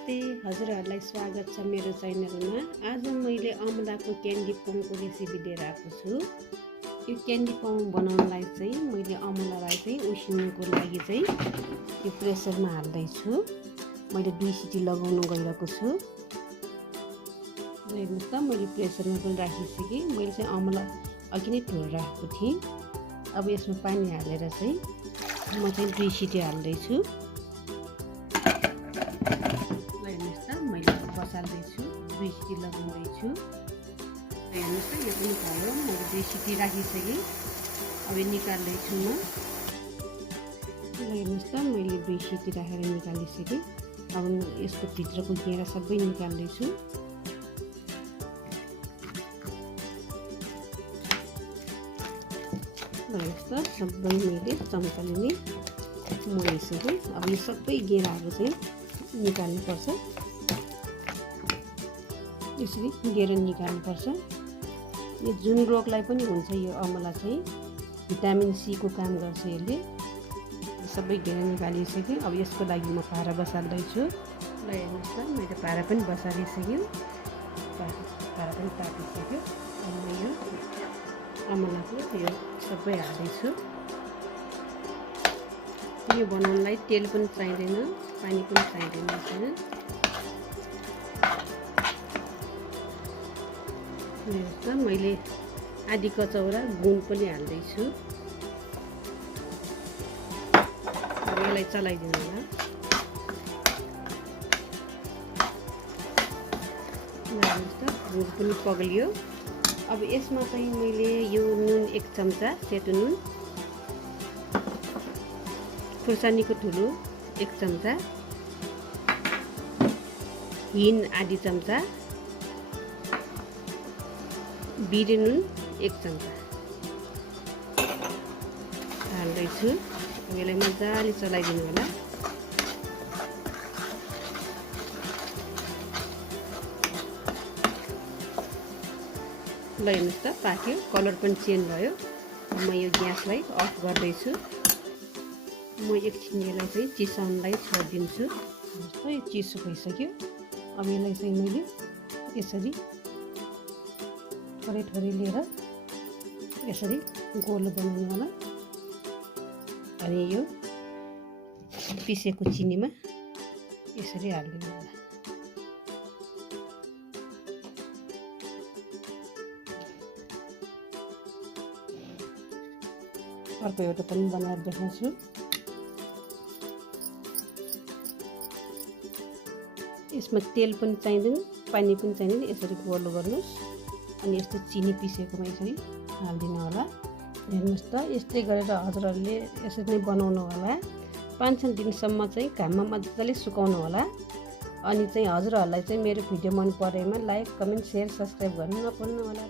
नमस्ते, हजुरहरूलाई स्वागत छ मेरो च्यानलमा। आज मैले अमलाको क्यान्डी पाउको रेसिपी लिएर आएको छु। यो क्यान्डी पाउ बनाउनलाई चाहिँ मैले अमलालाई चाहिँ उसिन्नुको लागि चाहिँ यो प्रेसरमा हाल्दै छु। मैले 2 सिटी लगाउन गइरहेको छु। हेर्नुस् त, मैले प्रेसरमा पनि राखिसकेँ। मैले चाहिँ अमला अघि नै ढोड राखेको थिएँ। अब यसमा पानी हालेर चाहिँ म चाहिँ 2 सिटी हाल्दै छु। मैले बसाल्दैछु, 2 सिटी लगाउँदैछु। हेर्नुहोस् त, यो पनि भयो। मैले 2 सिटी राखिसकेँ। अब निकाल्दैछु म। हेर्नुहोस् त, मैले 2 सिटी राखेर निकालिसकेँ। अब यसको भित्रको घेरा सबै निकाल्दैछु। हेर्नुहोस् त, सबै मैले चम्चाले नै मोलिसकेँ। अब यो सबै घेराहरू चाहिँ निकाल्नुपर्छ। यसरी घेरा निकाल्नुपर्छ। यो जुन रोगलाई पनि हुन्छ, यो अमला चाहिँ भिटामिन सी को काम गर्छ। यसले सबै घेरा निकालिसक्यो। अब यसको लागि म पारा बसाल्दैछु। ल हेर्नुहोस् त, मैले पारा पनि बसालिसक्यो। पारा पनि तातिसक्यो। अब म यो अमलाको यो सबै हाल्दैछु। यो बनाउनलाई तेल पनि चाहिँदैन, पानी पनि चाहिँदैन। हेर्नुहोस् त, मैले आधी कचौरा गुण पनि हाल्दैछु। अब यसलाई चलाइदिनु होला। हेर्नुहोस् त, गुण पनि पग्लियो। अब यसमा चाहिँ मैले यो नुन 1 चम्चा, सेतो नुन, खुर्सानीको धुलो 1 चम्चा, हिङ आधी चम्चा, बिरे नुन 1 चम्चा हाल्दैछु। अब यसलाई मजाले चलाइदिनु होला। ल हेर्नुहोस् त, पाक्यो, कलर पनि चेन्ज भयो। म यो ग्यासलाई अफ गर्दैछु। म एकछिन यसलाई चाहिँ चिसाउनलाई छोडिदिन्छु। हेर्नुहोस् त, यो चिसो भइसक्यो। अब यसलाई चाहिँ मैले यसरी थोरै थोरै लिएर यसरी गोलो बनाउनु होला। अनि यो पिसेको चिनीमा यसरी हालिदिनु होला। अर्को एउटा पनि बनाएर देखाउँछु। यसमा तेल पनि चाहिँदैन, पानी पनि चाहिँदैन। यसरी गोलो गर्नुहोस्। अनि यस्तो चिनी पिसेकोमा यसरी हालिदिनु होला। हेर्नुहोस् त, यस्तै गरेर हजुरहरूले यसरी नै बनाउनु होला। 5-6 दिनसम्म चाहिँ घाममा मजाले सुकाउनु होला। अनि चाहिँ हजुरहरूलाई चाहिँ मेरो भिडियो मन परेमा लाइक, कमेन्ट, सेयर, सब्सक्राइब गर्नु नभुल्नु होला।